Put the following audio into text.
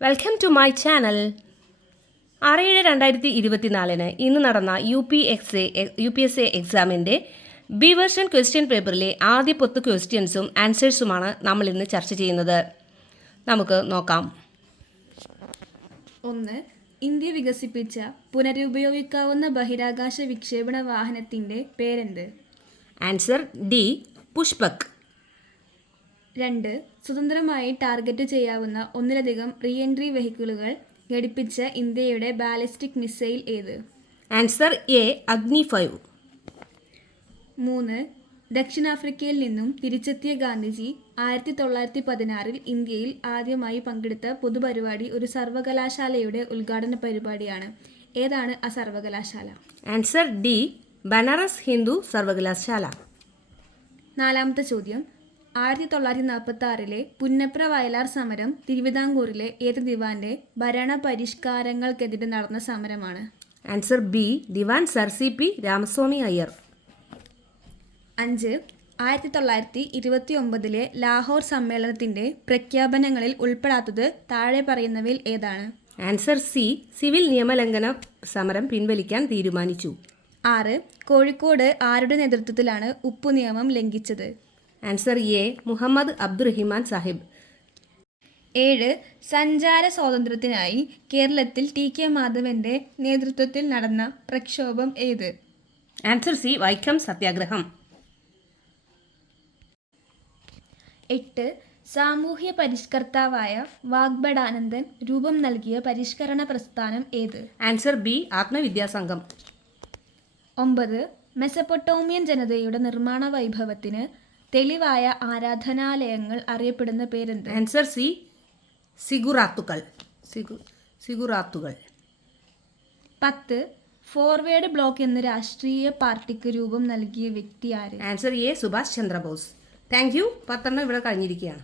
Welcome to my channel. 6/7/2024 ഇന്ന് നടന്ന UPSA എക്സാമിൻ്റെ ബി വേർഷൻ ക്വസ്റ്റ്യൻ പേപ്പറിലെ ആദ്യ 10 ക്വസ്റ്റ്യൻസും ആൻസേഴ്സുമാണ് നമ്മൾ ഇന്ന് ചർച്ച ചെയ്യുന്നത്. നമുക്ക് നോക്കാം. 1. ഇന്ത്യ വികസിപ്പിച്ച പുനരുപയോഗിക്കാവുന്ന ബഹിരാകാശ വിക്ഷേപണ വാഹനത്തിൻ്റെ പേരെന്ത്? Answer D, Pushpak. 2. സ്വതന്ത്രമായി ടാർഗറ്റ് ചെയ്യാവുന്ന ഒന്നിലധികം റീ എൻട്രി വെഹിക്കിളുകൾ ഘടിപ്പിച്ച ഇന്ത്യയുടെ ബാലിസ്റ്റിക് മിസൈൽ ഏത്? ആൻസർ എ, അഗ്നി 5. 3. ദക്ഷിണാഫ്രിക്കയിൽ നിന്നും തിരിച്ചെത്തിയ ഗാന്ധിജി 1916 ഇന്ത്യയിൽ ആദ്യമായി പങ്കെടുത്ത പൊതുപരിപാടി ഒരു സർവകലാശാലയുടെ ഉദ്ഘാടന പരിപാടിയാണ്. ഏതാണ് ആ സർവകലാശാല? ആൻസർ ഡി, ബനാറസ് ഹിന്ദു സർവകലാശാല. 4. ചോദ്യം. 1946 പുന്നപ്ര വയലാർ സമരം തിരുവിതാംകൂറിലെ ഏത് ദിവാന്റെ ഭരണ പരിഷ്കാരങ്ങൾക്കെതിരെ നടന്ന സമരമാണ്? ആൻസർ ബി, ദിവാൻ സർ CP രാമസ്വാമി അയ്യർ. 5. 1929 ലാഹോർ സമ്മേളനത്തിന്റെ പ്രഖ്യാപനങ്ങളിൽ ഉൾപ്പെടാത്തത് താഴെ പറയുന്നവയിൽ ഏതാണ്? ആൻസർ സി, സിവിൽ നിയമലംഘന സമരം പിൻവലിക്കാൻ തീരുമാനിച്ചു. 6. കോഴിക്കോട് ആരുടെ നേതൃത്വത്തിലാണ് ഉപ്പു നിയമം ലംഘിച്ചത്? Answer A, Muhammad Abdurahiman Sahib. 7. സഞ്ചാര സ്വാതന്ത്ര്യത്തിനായി കേരളത്തിൽ TK മാധവന്റെ നേതൃത്വത്തിൽ നടന്ന പ്രക്ഷോഭം ഏത്? ആൻസർ സി, വൈക്കം സത്യാഗ്രഹം. 8. സാമൂഹ്യ പരിഷ്കർത്താവായ വാഗ്ഭടാനന്ദൻ രൂപം നൽകിയ പരിഷ്കരണ പ്രസ്ഥാനം ഏത്? Answer B, Atmavidya Sangham. 9. മെസപ്പൊട്ടോമിയൻ ജനതയുടെ നിർമ്മാണ വൈഭവത്തിന് തെളിവായ ആരാധനാലയങ്ങൾ അറിയപ്പെടുന്ന പേരെന്ത്? ആൻസർ സി, സിഗുറാത്തുകൾ. 10. ഫോർവേഡ് ബ്ലോക്ക് എന്ന രാഷ്ട്രീയ പാർട്ടിക്ക് രൂപം നൽകിയ വ്യക്തി ആര്? Answer A, Subhash Chandra Bose. Thank you. 10 ഇവിടെ കഴിഞ്ഞിരിക്കുകയാണ്.